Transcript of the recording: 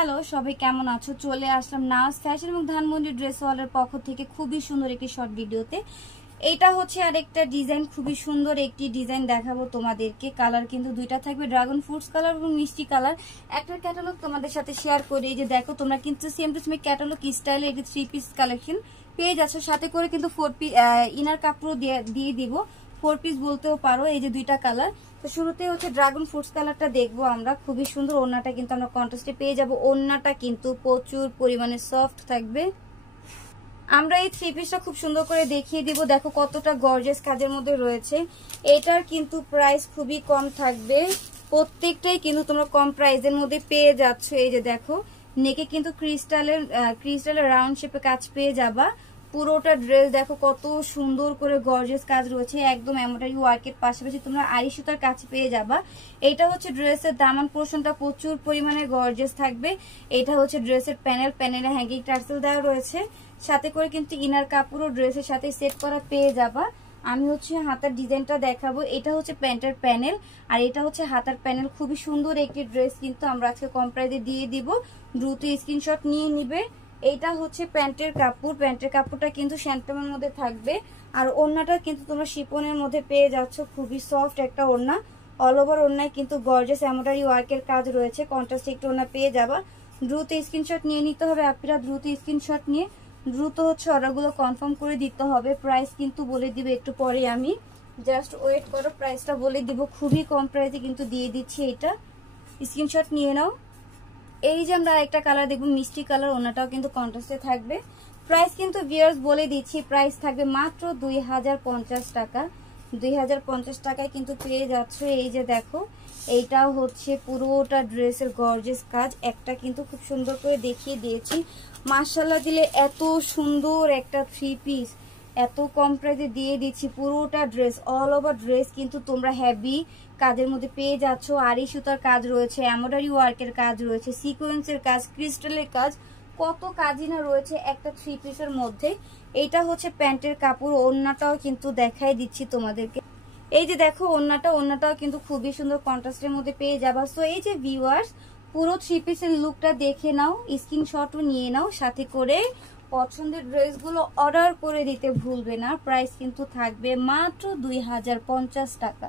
Hello সবাই কেমন আছো? চলে আসলাম নাজ ফ্যাশন এবং ধানমন্ডি ড্রেস ওয়ালের পক্ষ থেকে খুবই সুন্দর একটি শর্ট ভিডিওতে। এটা হচ্ছে আরেকটা ডিজাইন, খুবই সুন্দর একটি ডিজাইন দেখাবো তোমাদেরকে। কালার কিন্তু দুইটা থাকবে, ড্রাগন ফ্রুটস কালার এবং মিষ্টি কালার। একটা ক্যাটালগ তোমাদের সাথে শেয়ার করি। এই যে দেখো, তোমরা কিন্তু সেম টু সেম ক্যাটালগ স্টাইলে এটি 3 পিস কালেকশন পেয়ে যাচ্ছ। সাথে করে কিন্তু 4 পিস ইনার কাপড় দিয়ে দিব, 4 পিস বলতেও পারো। এই যে দুইটা কালার। তো শুরুতে হচ্ছে ড্রাগন ফ্রুটস কালারটা দেখবো আমরা, খুবই সুন্দর। ওড়নাটা কিন্তু আমরা কন্ট্রাস্টে পেয়ে যাব। ওড়নাটা কিন্তু প্রচুর পরিমাণে সফট থাকবে। আমরা এই 3 পিসটা খুব সুন্দর করে দেখিয়ে দিব। দেখো কতটা গর্জিয়াস কাজের মধ্যে রয়েছে। এটার কিন্তু প্রাইস খুবই কম থাকবে, প্রত্যেকটাই কিন্তু তোমরা কম প্রাইসের মধ্যে পেয়ে যাচ্ছ। এই যে দেখো, নেকে কিন্তু ক্রিস্টালের রাউন্ড শেপে কাজ পেয়ে যাবা। পুরোটা ড্রেস দেখো কত সুন্দর করে গর্জিয়াস কাজ রয়েছে, একদম এমব্রয়ডারি ওয়ার্কের পাশাপাশি তোমরা আড়ি সুতার কাজ পেয়ে যাবা। এটা হচ্ছে ড্রেসের দামান পোর্শনটা প্রচুর পরিমাণে গর্জিয়াস থাকবে। এটা হচ্ছে ড্রেসের প্যানেলে হ্যাঙ্গিং টার্সেল দেওয়া রয়েছে। সাথে করে কিন্তু ইনার কাপড়ও ড্রেসের সাথে সেট করা পেয়ে যাবা। আমি হচ্ছে হাতার ডিজাইনটা দেখাবো। এটা হচ্ছে প্যান্টের প্যানেল আর এটা হচ্ছে হাতার প্যানেল। খুবই সুন্দর একটি ড্রেস কিন্তু আমরা আজকে কম প্রাইসে দিয়ে দিব, দ্রুত স্ক্রিনশট নিয়ে নিবে। এইটা হচ্ছে প্যান্টের কাপড়, প্যান্টের কাপড়টা কিন্তু শ্যান্টমের মধ্যে থাকবে। আর ওড়নাটা কিন্তু তোমরা শিপনের মধ্যে পেয়ে যাচ্ছ, খুবই সফট একটা ওড়না। অল ওভার ওড়নায় কিন্তু গর্জিয়াস এমব্রয়ডারি ওয়ার্কের কাজ রয়েছে, কন্ট্রাস্ট একটু ওড়না পেয়ে যাবা। দ্রুত স্ক্রিনশট নিয়ে নিতে হবে আপনারা, দ্রুত স্ক্রিনশট নিয়ে দ্রুত হচ্ছে অর্ডারগুলো কনফার্ম করে দিতে হবে। প্রাইস কিন্তু বলে দিবে একটু পরে, আমি জাস্ট ওয়েট করো, প্রাইসটা বলে দিব। খুবই কম প্রাইসে কিন্তু দিয়ে দিচ্ছি, এটা স্ক্রিনশট নিয়ে নাও। এই যে আমরা একটা কালার দেখবো, মিষ্টি কালার, ওনাটাও কিন্তু কন্ট্রাস্টে থাকবে। প্রাইস কিন্তু ভিউয়ার্স বলে দিচ্ছি, প্রাইস থাকবে মাত্র 2050 টাকা। 2050 টাকায় কিন্তু পেয়ে যাচ্ছ। এই যে দেখো, এইটাও হচ্ছে পুরোটা ড্রেসের গর্জিয়াস কাজ। একটা কিন্তু খুব সুন্দর করে দেখিয়ে দিয়েছি। মাশাআল্লাহ দিলে এত সুন্দর একটা 3 পিস এত কম প্রাইসে দিয়ে দিচ্ছি। পুরোটা ড্রেস, অল ওভার ড্রেস কিন্তু তোমরা হেভি কাজের মধ্যে পেয়ে যাচ্ছ। আড়ি সুতার কাজ রয়েছে, এমব্রয়ডারি ওয়ার্কের কাজ রয়েছে, সিকোয়েন্সের কাজ, ক্রিস্টালের কাজ, কত কাজই না রয়েছে একটা 3 পিসের মধ্যে। এইটা হচ্ছে প্যান্টের কাপড়। ওড়নাটাও কিন্তু দেখাই দিচ্ছি তোমাদেরকে। এই যে দেখো ওড়নাটাও কিন্তু খুবই সুন্দর কন্ট্রাস্টের মধ্যে পেয়ে যাবা। সো এই যে ভিউয়ার্স, পুরো 3 পিসের লুকটা দেখে নাও, স্ক্রিনশটও নিয়ে নাও। সাথে করে পছন্দের ড্রেসগুলো অর্ডার করে দিতে ভুলবে না। প্রাইস কিন্তু থাকবে মাত্র 2050 টাকা।